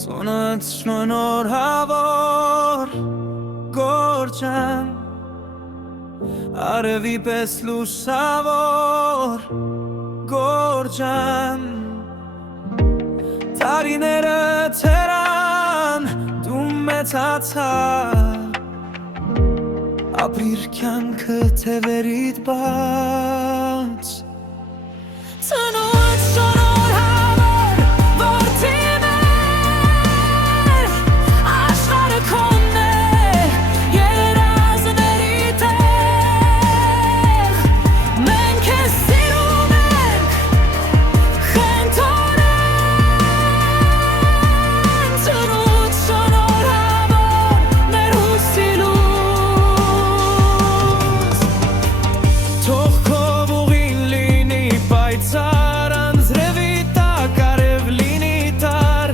Սոնացնոն օր հավոր գորջան Արևի պես լուսավոր գորջան Տարիները թերան դու մեծացա Ապրիր կյանքը թևերիդ բաց Ծնոց շնոր հավոր որդին էր Աշխարհը քոնն է երազների տեղ Մենք քեզ սիրում ենք խնդորեն Ծնոց շնոր հավոր մեր հուսի լույս Թող քո ուղին լինի պայծառ անձրևի տակ արև լինի տար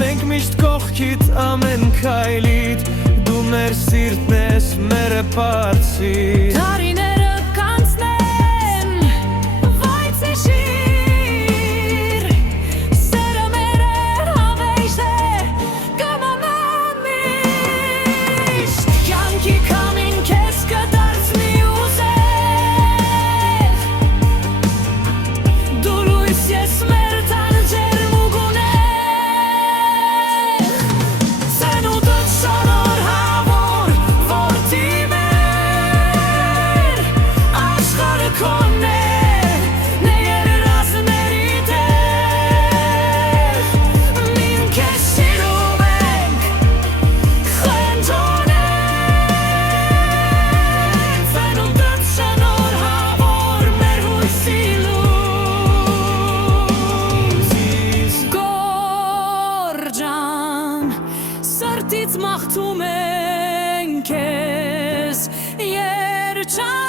Մենք միշտ կողքիդ ամեն քայլիդ դու մեր սիրտն ես մերը պարծիր Տարիները կանցնեն վայց իշիր Սերը մեր հավեշտ է կմնան միշտ Կյանքի քամին քեզ կդարձնի ուզել Դու լույս ես մեր տան ջերմուկ ունեղ Սենուտդ շնոր հավոր որդի մեր Աշխարհը քոնն է Նե երազների տեղ Մենք քեզ սիրում ենք խնդորեն Սենուտդ շնոր հավոր մեր հույսի լույս Գորջան Սրտից մաղթում ենք քեզ Երջանկություն